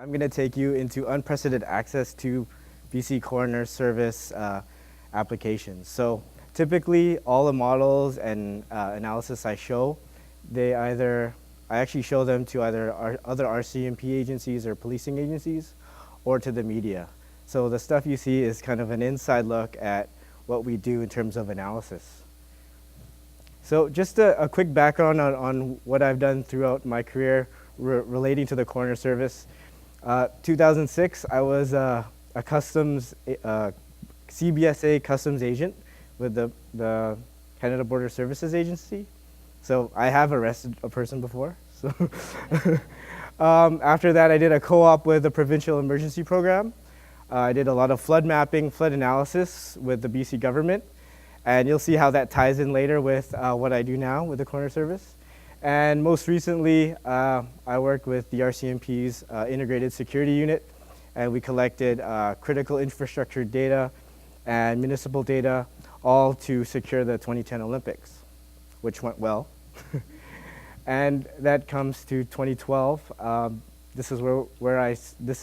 I'm going to take you into unprecedented access to BC Coroners Service applications. So typically all the models and analysis I show, I actually show them to either other RCMP agencies or policing agencies or to the media. So the stuff you see is kind of an inside look at what we do in terms of analysis. So just a quick background on what I've done throughout my career relating to the Coroner Service. 2006, I was a customs, CBSA customs agent with the Canada Border Services Agency. So I have arrested a person before. So after that, I did a co-op with the Provincial Emergency Program. I did a lot of flood mapping, flood analysis with the BC government. And you'll see how that ties in later with what I do now with the Coroner Service. And most recently, I worked with the RCMP's Integrated Security Unit, and we collected critical infrastructure data and municipal data, all to secure the 2010 Olympics, which went well. And that comes to 2012. This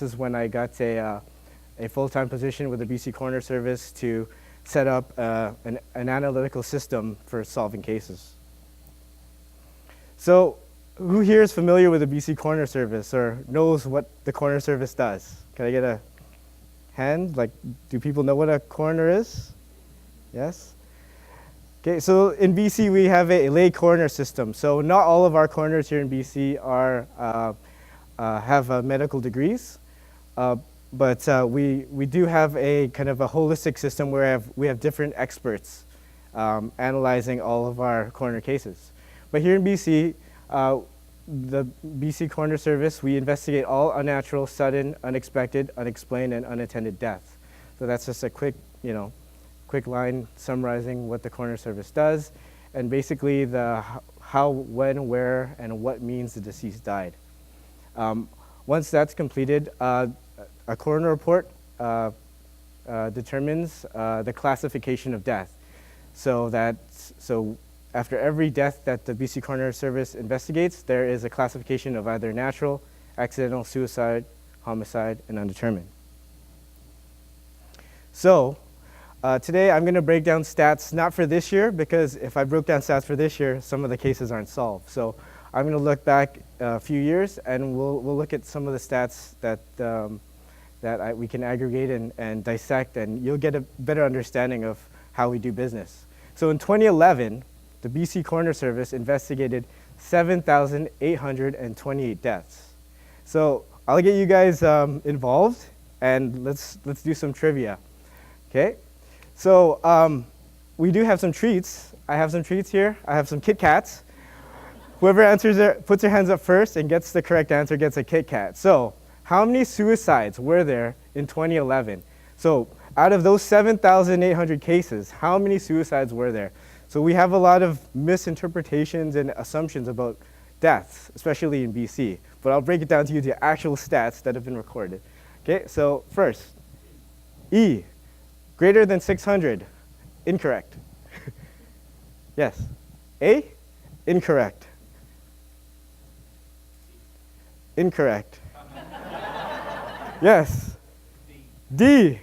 is when I got a full-time position with the BC Coroner Service to set up an analytical system for solving cases. So who here is familiar with the BC Coroner Service or knows what the Coroner Service does? Can I get a hand? Like, do people know what a coroner is? Yes? Okay, so in BC we have a lay coroner system. So not all of our coroners here in BC have medical degrees, but we do have a kind of a holistic system where we have different experts analyzing all of our coroner cases. But here in BC, the BC Coroner Service, we investigate all unnatural, sudden, unexpected, unexplained, and unattended deaths. So that's just a quick line summarizing what the Coroner Service does, and basically the how, when, where, and what means the deceased died. Once that's completed, a coroner report determines the classification of death. So after every death that the BC Coroner Service investigates, there is a classification of either natural, accidental, suicide, homicide, and undetermined. So today I'm going to break down stats, not for this year, because if I broke down stats for this year, some of the cases aren't solved. So I'm going to look back a few years, and we'll look at some of the stats that we can aggregate and dissect, and you'll get a better understanding of how we do business. So in 2011, the BC Coroner Service investigated 7,828 deaths. So I'll get you guys involved, and let's do some trivia. Okay, so we do have some treats. I have some treats here. I have some Kit Kats. Whoever answers it, puts their hands up first and gets the correct answer gets a Kit Kat. So how many suicides were there in 2011? So out of those 7,800 cases, how many suicides were there? So we have a lot of misinterpretations and assumptions about deaths, especially in BC. But I'll break it down to you to actual stats that have been recorded. Okay, so first, E, greater than 600, incorrect. Yes. A, incorrect. Incorrect. Yes. D,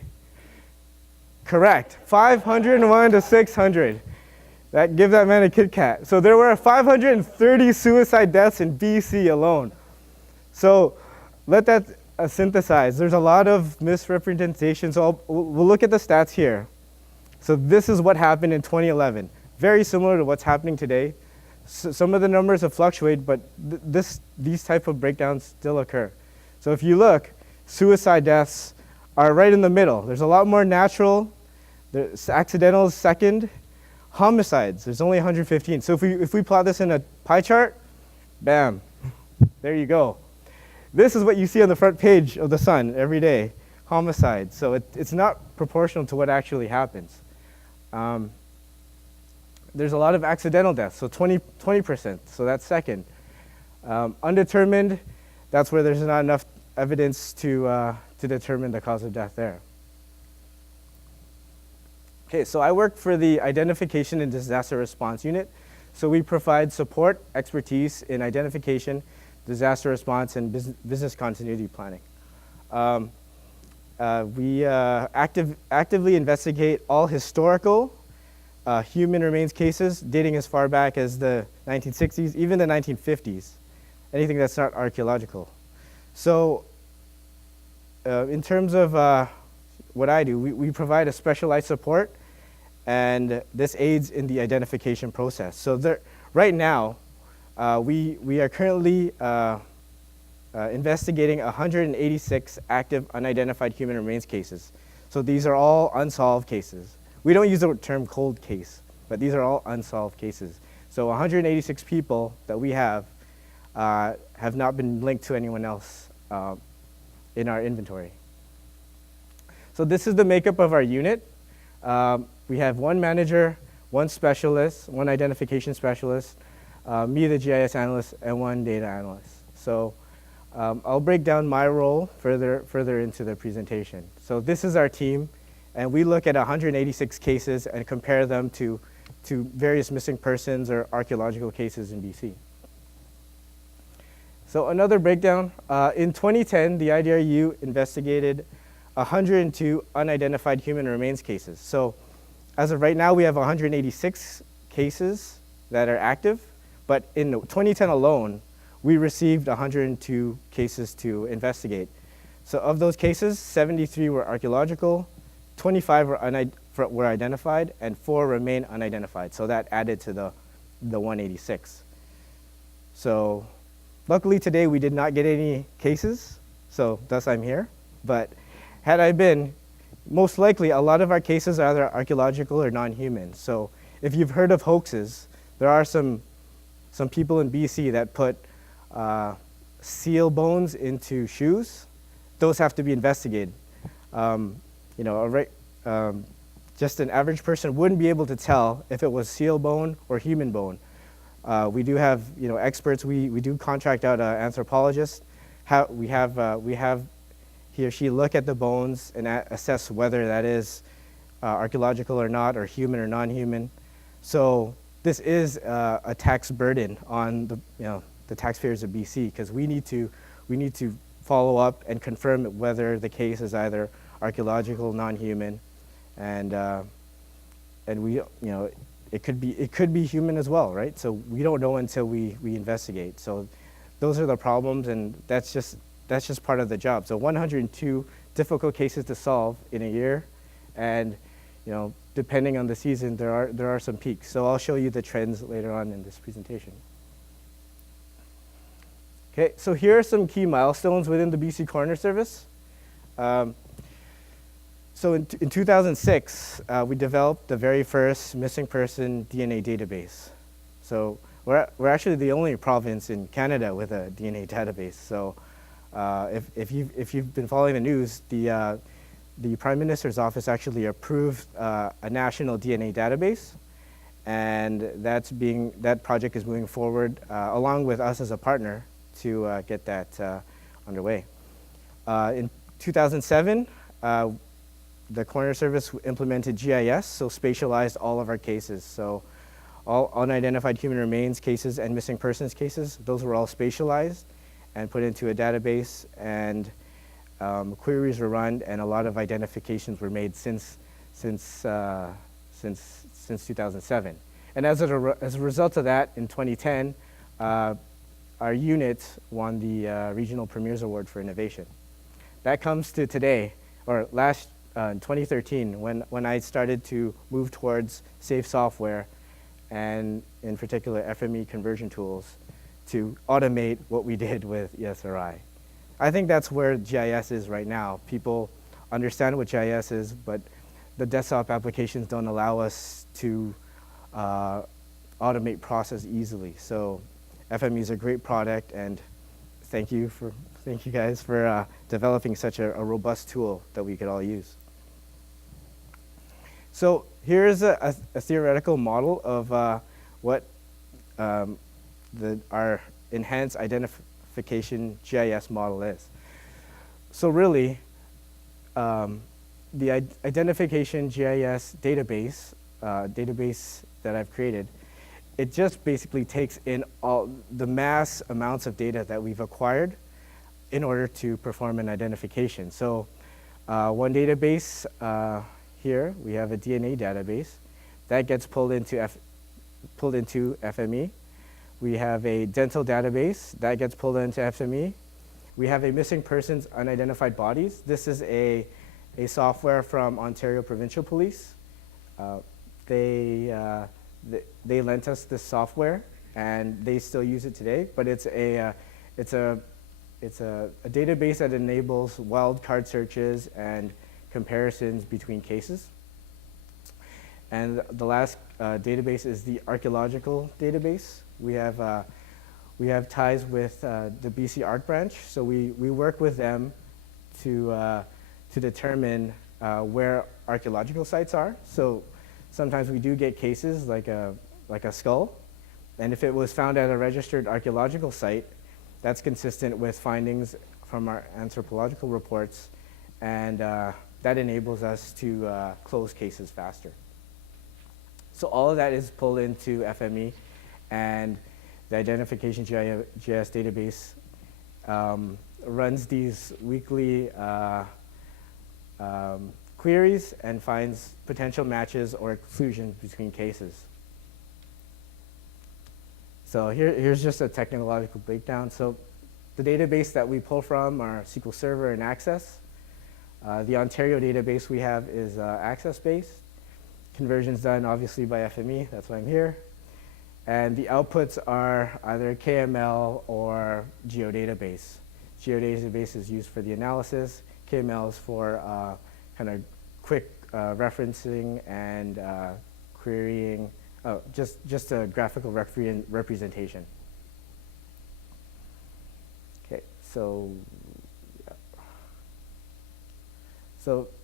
correct. 501 to 600. Give that man a Kit Kat. So there were 530 suicide deaths in BC alone. So let that synthesize. There's a lot of misrepresentation. So we'll look at the stats here. So this is what happened in 2011. Very similar to what's happening today. So some of the numbers have fluctuated, but these type of breakdowns still occur. So if you look, suicide deaths are right in the middle. There's a lot more natural. There's accidentals second. Homicides, there's only 115. So if we plot this in a pie chart, bam, there you go. This is what you see on the front page of the Sun every day, homicides. So it's not proportional to what actually happens. There's a lot of accidental deaths, so 20%, so that's second. Undetermined, that's where there's not enough evidence to determine the cause of death there. Okay, so I work for the Identification and Disaster Response Unit. So we provide support, expertise in identification, disaster response, and business continuity planning. We actively investigate all historical human remains cases dating as far back as the 1960s, even the 1950s, anything that's not archaeological. So in terms of what I do, we provide a specialized support, and this aids in the identification process. So right now, we are currently investigating 186 active unidentified human remains cases. So these are all unsolved cases. We don't use the term cold case, but these are all unsolved cases. So 186 people that we have not been linked to anyone else in our inventory. So this is the makeup of our unit. We have one manager, one specialist, one identification specialist, me, the GIS analyst, and one data analyst. So I'll break down my role further into the presentation. So this is our team, and we look at 186 cases and compare them to various missing persons or archaeological cases in BC. So another breakdown, in 2010, the IDRU investigated 102 unidentified human remains cases. So as of right now, we have 186 cases that are active, but in 2010 alone, we received 102 cases to investigate. So of those cases, 73 were archaeological, 25 were identified, and 4 remain unidentified. So that added to the 186. So luckily today we did not get any cases, so thus I'm here. But had I been, most likely a lot of our cases are either archaeological or non-human. So if you've heard of hoaxes, there are some people in BC that put seal bones into shoes. Those have to be investigated. Just an average person wouldn't be able to tell if it was seal bone or human bone. We do have experts. We do contract out anthropologists. We have he or she look at the bones and assess whether that is archaeological or not, or human or non-human. So this is a tax burden on the taxpayers of BC, because we need to follow up and confirm whether the case is either archaeological, non-human, and we it could be human as well, right? So we don't know until we investigate. So those are the problems, and that's just part of the job. So 102 difficult cases to solve in a year, and depending on the season, there are some peaks. So I'll show you the trends later on in this presentation. Okay, so here are some key milestones within the BC Coroners Service. So in 2006, we developed the very first missing person DNA database. So we're actually the only province in Canada with a DNA database. So if you've been following the news, the Prime Minister's office actually approved a national DNA database, and that project is moving forward along with us as a partner to get that underway. In 2007, the Coroner Service implemented GIS, so spatialized all of our cases. So all unidentified human remains cases and missing persons cases, those were all spatialized and put into a database, and queries were run, and a lot of identifications were made since 2007. And as a result of that, in 2010, our unit won the Regional Premiers Award for Innovation. That comes to today, or last 2013, when I started to move towards safe software, and in particular FME conversion tools, to automate what we did with ESRI. I think that's where GIS is right now. People understand what GIS is, but the desktop applications don't allow us to automate process easily. So FME is a great product, and thank you guys for developing such a robust tool that we could all use. So here's a theoretical model of what our Enhanced Identification GIS model is. So really, the Identification GIS database that I've created, it just basically takes in all the mass amounts of data that we've acquired in order to perform an identification. So one database here, we have a DNA database that gets pulled into FME. We have a dental database that gets pulled into FME. We have a missing persons unidentified bodies. This is a software from Ontario Provincial Police. They lent us this software, and they still use it today. But it's a database that enables wildcard searches and comparisons between cases. And the last database is the Archaeological database. We have ties with the BC Arc branch, so we work with them to determine where archaeological sites are. So sometimes we do get cases like a skull, and if it was found at a registered archaeological site, that's consistent with findings from our anthropological reports, and that enables us to close cases faster. So all of that is pulled into FME, and the Identification GIS database runs these weekly queries and finds potential matches or exclusions between cases. So here's just a technological breakdown. So the database that we pull from are SQL Server and Access. The Ontario database we have is Access-based. Conversion's done obviously by FME, that's why I'm here. And the outputs are either KML or geodatabase. Geodatabase is used for the analysis. KML is for kind of quick referencing and querying, just a graphical representation. Okay, so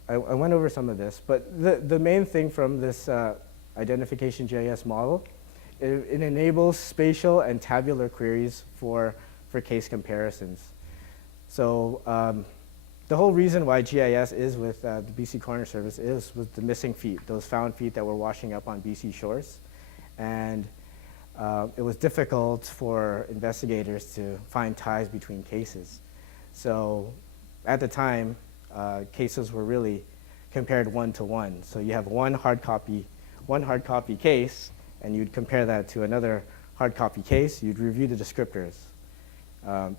I went over some of this, but the main thing from this Identification GIS model, it enables spatial and tabular queries for case comparisons. So the whole reason why GIS is with the BC Coroners Service is with the missing feet, those found feet that were washing up on BC shores. And it was difficult for investigators to find ties between cases. So at the time, cases were really compared one-to-one. So you have one hard copy case, and you'd compare that to another hard copy case. You'd review the descriptors.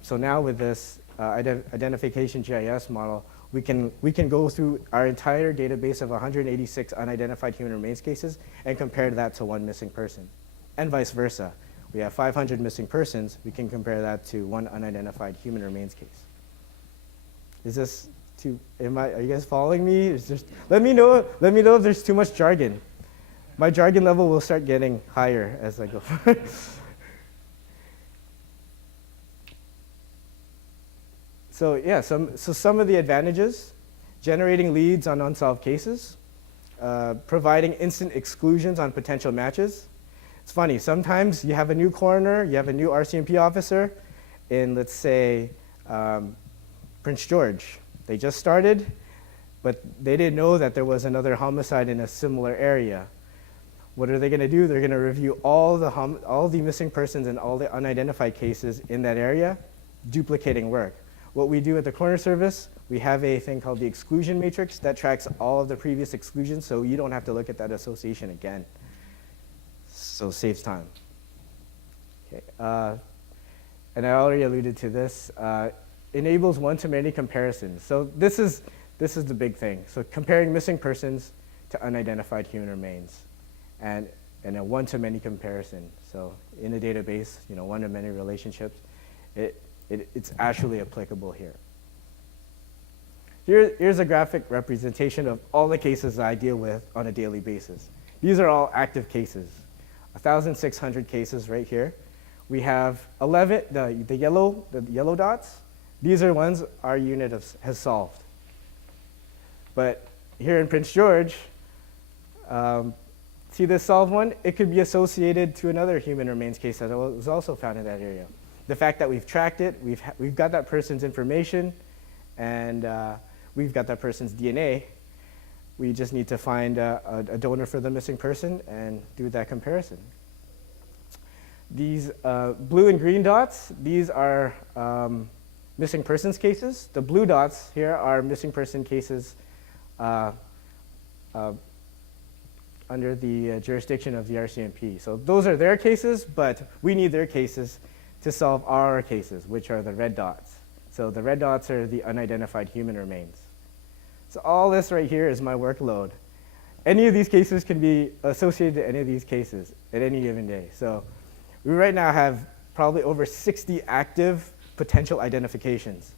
So now with this Identification GIS model, we can go through our entire database of 186 unidentified human remains cases and compare that to one missing person, and vice versa. We have 500 missing persons. We can compare that to one unidentified human remains case. Is this too? Are you guys following me? Let me know if there's too much jargon. My jargon level will start getting higher as I go. So yeah, some of the advantages: generating leads on unsolved cases, providing instant exclusions on potential matches. It's funny, sometimes you have a new coroner, you have a new RCMP officer in, let's say, Prince George. They just started, but they didn't know that there was another homicide in a similar area. What are they going to do? They're going to review all the missing persons and all the unidentified cases in that area, duplicating work. What we do at the Coroner Service, we have a thing called the Exclusion Matrix that tracks all of the previous exclusions, so you don't have to look at that association again. So it saves time. Okay. And I already alluded to this. Enables one-to-many comparisons. So this is the big thing. So comparing missing persons to unidentified human remains, and a one-to-many comparison. So in a database, one-to-many relationships, it's actually applicable here. Here's a graphic representation of all the cases I deal with on a daily basis. These are all active cases. 1,600 cases right here. We have 11, the yellow dots. These are ones our unit has solved. But here in Prince George, see this solved one? It could be associated to another human remains case that was also found in that area. The fact that we've tracked it, we've got that person's information, and we've got that person's DNA. We just need to find a donor for the missing person and do that comparison. These blue and green dots, these are missing persons cases. The blue dots here are missing person cases under the jurisdiction of the RCMP. So those are their cases, but we need their cases to solve our cases, which are the red dots. So the red dots are the unidentified human remains. So all this right here is my workload. Any of these cases can be associated to any of these cases at any given day. So we right now have probably over 60 active potential identifications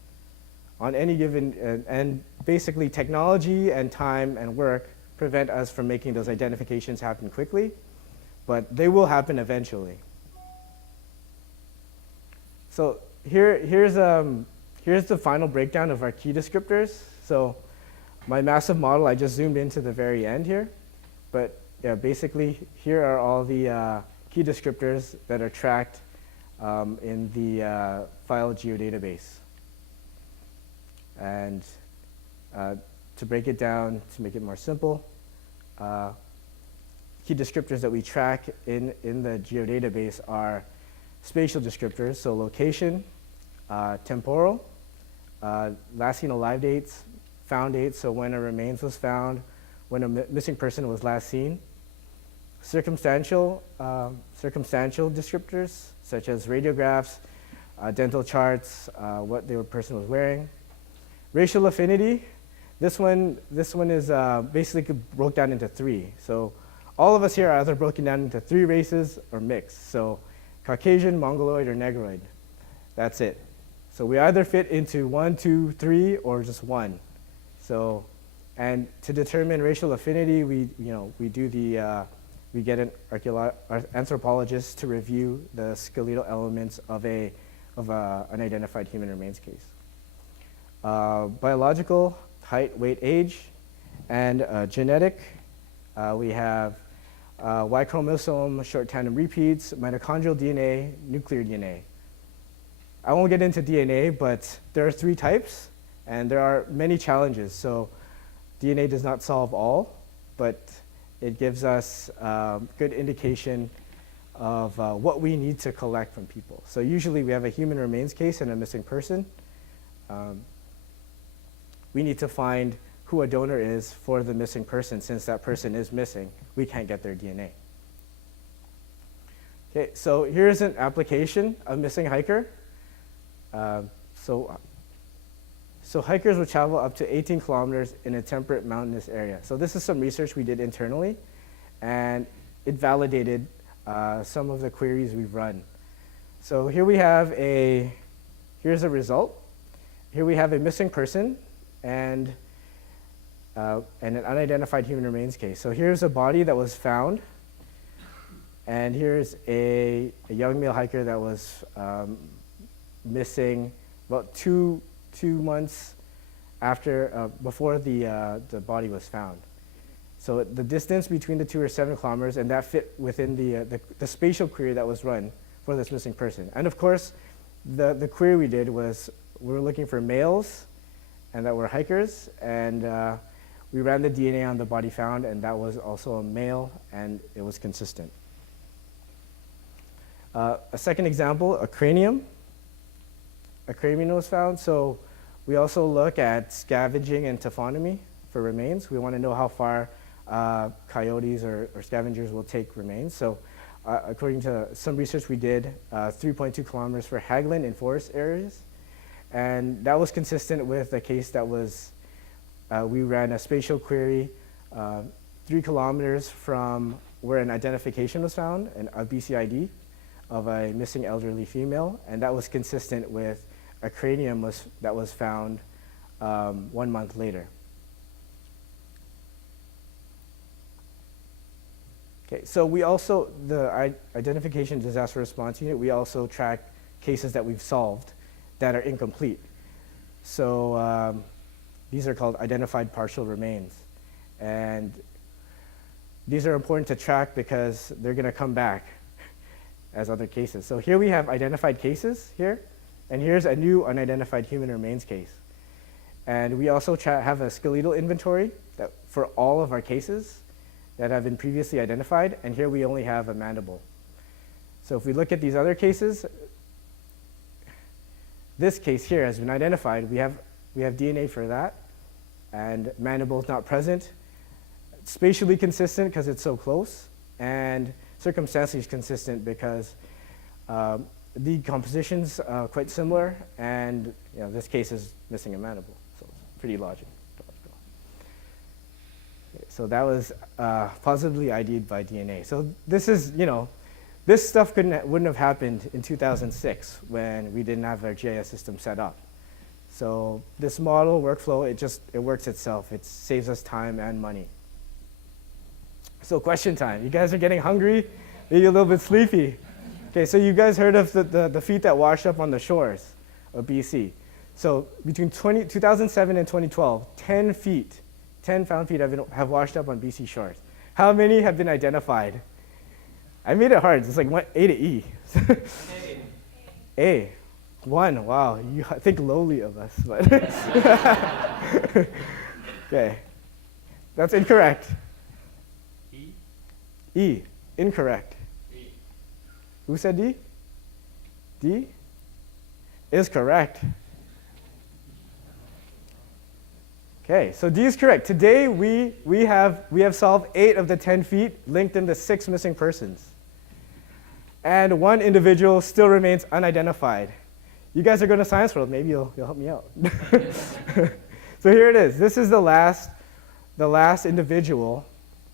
on any given, and basically technology and time and work prevent us from making those identifications happen quickly, but they will happen eventually. So here's the final breakdown of our key descriptors. So my massive model, I just zoomed into the very end here, but yeah, basically here are all the key descriptors that are tracked in the file geodatabase. And to break it down, to make it more simple, key descriptors that we track in the geodatabase are spatial descriptors, so location, temporal, last seen alive dates, found dates, so when a remains was found, when a missing person was last seen, circumstantial descriptors, such as radiographs, dental charts, what the person was wearing. Racial affinity, this one is basically broke down into three. So all of us here are either broken down into three races or mixed. So Caucasian, Mongoloid, or Negroid. That's it. So we either fit into 1, 2, 3, or just one. So, and to determine racial affinity, we get an anthropologist to review the skeletal elements of an unidentified human remains case. Biological, height, weight, age, and genetic. We have Y chromosome, short tandem repeats, mitochondrial DNA, nuclear DNA. I won't get into DNA, but there are 3 types, and there are many challenges. So DNA does not solve all, but it gives us good indication of what we need to collect from people. So usually we have a human remains case and a missing person. We need to find who a donor is for the missing person. Since that person is missing, we can't get their DNA. Okay, so here's an application of missing hiker. So hikers would travel up to 18 kilometers in a temperate mountainous area. So this is some research we did internally, and it validated some of the queries we've run. So here we have here's a result. Here we have a missing person and an unidentified human remains case. So here's a body that was found, and here's a young male hiker that was missing about two months before the body was found. So the distance between the two are 7 kilometers, and that fit within the spatial query that was run for this missing person. And of course, the query we did was we were looking for males and that were hikers, and we ran the DNA on the body found, and that was also a male, and it was consistent. A second example, a cranium. A cranium was found, so we also look at scavenging and taphonomy for remains. We want to know how far coyotes or scavengers will take remains. So according to some research we did, 3.2 kilometers for haggling in forest areas. And that was consistent with the case that was, we ran a spatial query 3 kilometers from where an identification was found, a BCID of a missing elderly female, and that was consistent with a cranium that was found 1 month later. Okay, so we also, the Identification Disaster Response Unit, we also track cases that we've solved that are incomplete. So these are called identified partial remains. And these are important to track because they're gonna come back as other cases. So here we have identified cases here, and here's a new unidentified human remains case. And we also have a skeletal inventory for all of our cases that have been previously identified, and here we only have a mandible. So if we look at these other cases, this case here has been identified. We have DNA for that, and mandible is not present. It's spatially consistent because it's so close, and circumstantially consistent because the composition's quite similar, and this case is missing a mandible, so it's pretty logical. Okay, so that was positively ID'd by DNA. So this is, this stuff wouldn't have happened in 2006 when we didn't have our GIS system set up. So this model workflow, it works itself. It saves us time and money. So question time. You guys are getting hungry, maybe a little bit sleepy. Okay, so you guys heard of the feet that washed up on the shores of BC. So between 2007 and 2012, 10 found feet have washed up on BC shores. How many have been identified? I made it hard. It's like A to E. A. 1. Wow. You think lowly of us, but okay. That's incorrect. E. Incorrect. D. Who said D? D is correct. Okay, so D is correct. Today we have solved 8 of the 10 feet linked into 6 missing persons. And 1 individual still remains unidentified. You guys are going to Science World. Maybe you'll help me out. So here it is. This is the last individual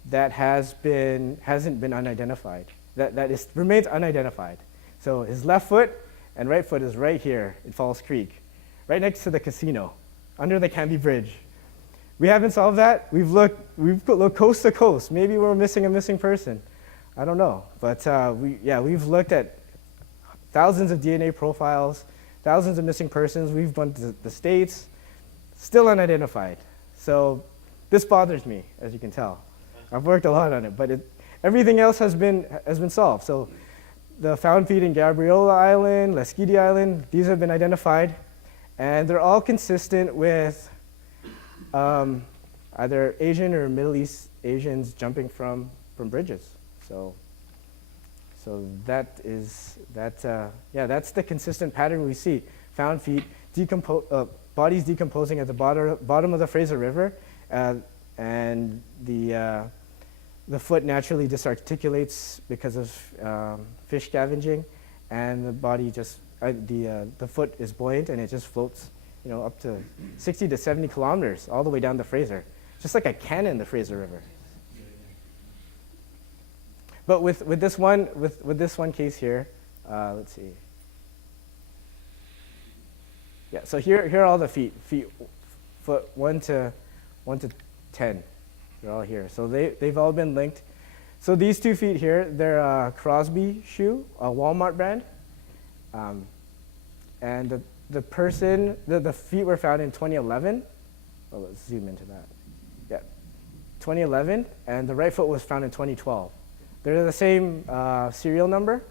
that hasn't been unidentified. That remains unidentified. So his left foot and right foot is right here in Falls Creek, right next to the casino, under the Canby Bridge. We haven't solved that. We've looked coast to coast. Maybe we're missing a missing person. I don't know. But we've looked at thousands of DNA profiles, thousands of missing persons. We've gone to the States, still unidentified. So this bothers me, as you can tell. I've worked a lot on it, but everything else has been solved. So the found feet in Gabriola Island, Leskidi Island, these have been identified, and they're all consistent with either Asian or Middle East Asians jumping from bridges. So that's the consistent pattern we see. Found feet, bodies decomposing at the bottom of the Fraser River, and the foot naturally disarticulates because of fish scavenging, and the body the foot is buoyant and it just floats, up to 60 to 70 kilometers all the way down the Fraser, just like a cannon in the Fraser River. But with this one case here, let's see. Yeah, so here are all the foot 1 to 10. They're all here. So they've all been linked. So these 2 feet here, they're a Crosby shoe, a Walmart brand. And the feet were found in 2011. Oh, let's zoom into that. Yeah, 2011, and the right foot was found in 2012. They're the same serial number,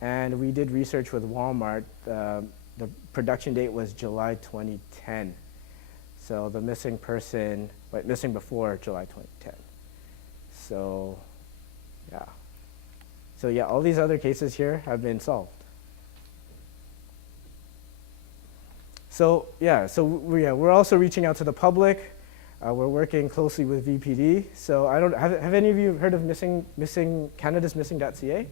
and we did research with Walmart. The production date was July 2010. So the missing person, missing before July 2010. So yeah, all these other cases here have been solved. So we're also reaching out to the public. We're working closely with VPD. So have any of you heard of Canada's Missing.ca?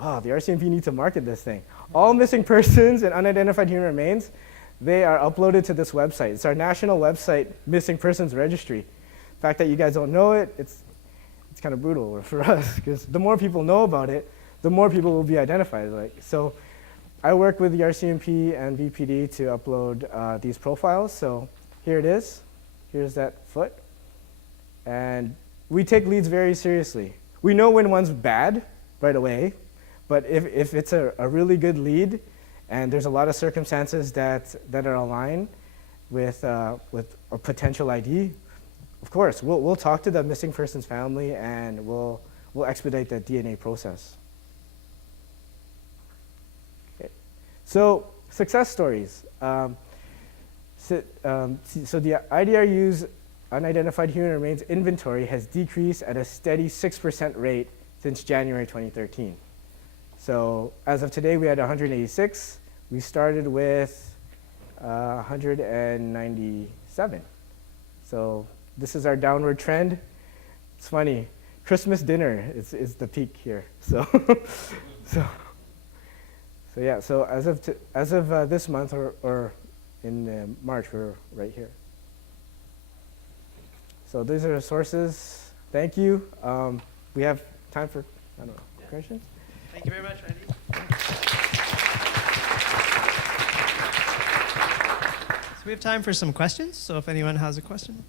Oh, the RCMP needs to market this thing. All missing persons and unidentified human remains, they are uploaded to this website. It's our national website, Missing Persons Registry. The fact that you guys don't know it, it's kind of brutal for us, because the more people know about it, the more people will be identified. So I work with the RCMP and VPD to upload these profiles. So here it is. Here's that foot. And we take leads very seriously. We know when one's bad right away, but if it's a really good lead, and there's a lot of circumstances that are aligned with a potential ID, of course, we'll talk to the missing person's family, and we'll expedite the DNA process. Okay. So success stories. So the IDRU's unidentified human remains inventory has decreased at a steady 6% rate since January 2013. So as of today, we had 186. We started with 197. So this is our downward trend. It's funny. Christmas dinner is the peak here. So, so yeah. So as of this month or in March, we're right here. So these are the sources. Thank you. We have time for questions. Thank you very much, Randy. So we have time for some questions. So if anyone has a question.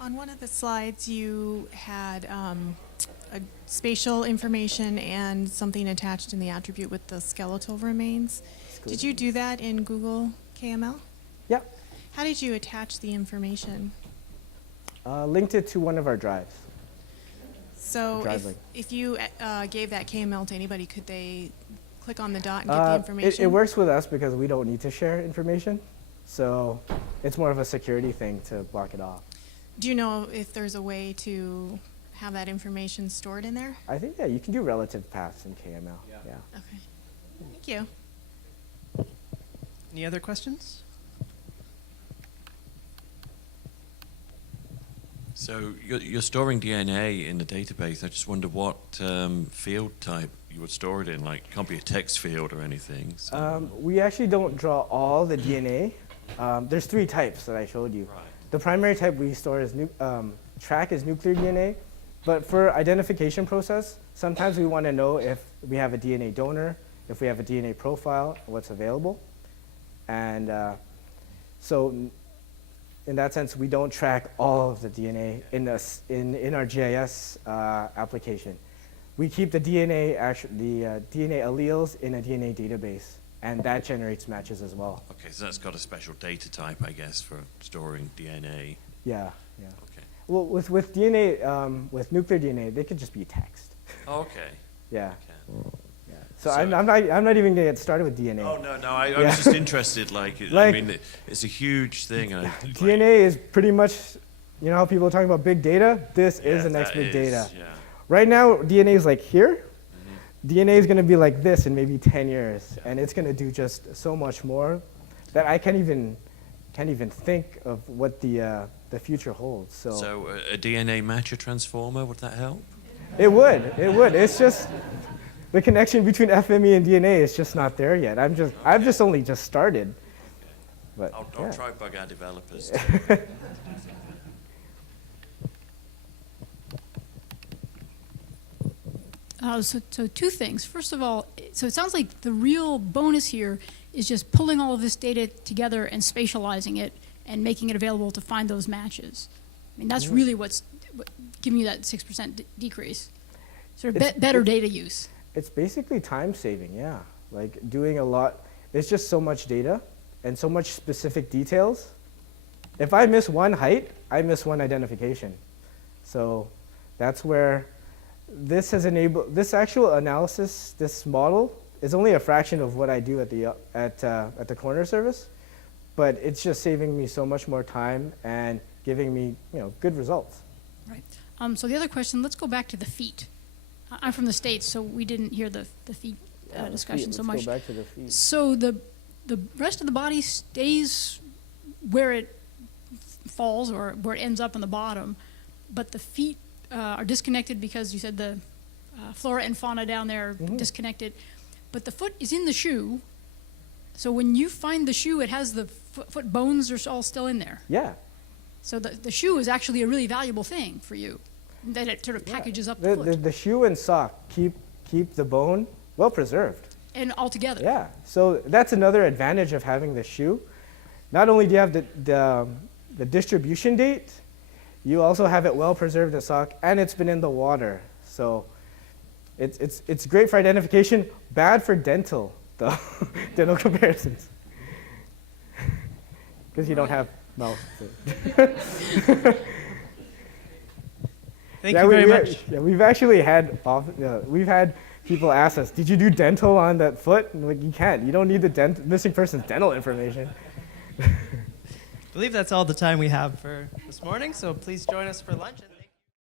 On one of the slides, you had a spatial information and something attached in the attribute with the skeletal remains. Did you do that in Google KML? Yep. How did you attach the information? Linked it to one of our drives. So if you gave that KML to anybody, could they click on the dot and get the information? It works with us because we don't need to share information. So it's more of a security thing to block it off. Do you know if there's a way to have that information stored in there? I think, yeah, you can do relative paths in KML. Yeah. Okay. Thank you. Any other questions? So you're storing DNA in the database. I just wonder what field type you would store it in. Like, it can't be a text field or anything. So. We actually don't draw all the DNA. There's 3 types that I showed you. Right. The primary type we store is track is nuclear DNA, but for identification process, sometimes we want to know if we have a DNA donor, if we have a DNA profile, what's available, and so in that sense, we don't track all of the DNA in our GIS application. We keep the DNA DNA alleles in a DNA database, and that generates matches as well. Okay, so that's got a special data type, I guess, for storing DNA. Yeah. Okay. Well, with DNA, with nuclear DNA, they could just be text. Oh, okay. Yeah. Okay. Yeah. So I'm not even gonna get started with DNA. Oh no, I was just interested. I mean, it's a huge thing. And DNA is pretty much, you know how people are talking about big data? This is the next big data. Yeah. Right now, DNA is like here. DNA is going to be like this in maybe 10 years, and it's going to do just so much more that I can't even think of what the future holds. So a DNA matcher transformer, would that help? It would. It's just the connection between FME and DNA is just not there yet. I've just only just started. But I'll try bug our developers. So 2 things. First of all, so it sounds like the real bonus here is just pulling all of this data together and spatializing it and making it available to find those matches. I mean, that's really what's giving you that 6% decrease. Sort of better data use. It's basically time saving, yeah. Like doing a lot. It's just so much data and so much specific details. If I miss one height, I miss one identification. So that's where this has enabled, this actual analysis, this model, is only a fraction of what I do at the Coroner Service, but it's just saving me so much more time and giving me, good results. Right. So the other question, let's go back to the feet. I'm from the States, so we didn't hear the feet discussion so much. Let's go back to the feet. So the rest of the body stays where it falls or where it ends up on the bottom, but the feet are disconnected because you said the flora and fauna down there disconnected, but the foot is in the shoe. So when you find the shoe, it has the foot bones are all still in there. Yeah. So the shoe is actually a really valuable thing for you, that it sort of packages up the foot. The shoe and sock keep the bone well preserved. And all together. Yeah. So that's another advantage of having the shoe. Not only do you have the distribution date, you also have it well preserved in sock, and it's been in the water. So it's great for identification, bad for dental, though, dental comparisons. Because you don't have mouth. Thank you very much. Yeah, we've actually had people ask us, did you do dental on that foot? And like, you can't. You don't need the missing person's dental information. I believe that's all the time we have for this morning, so please join us for lunch.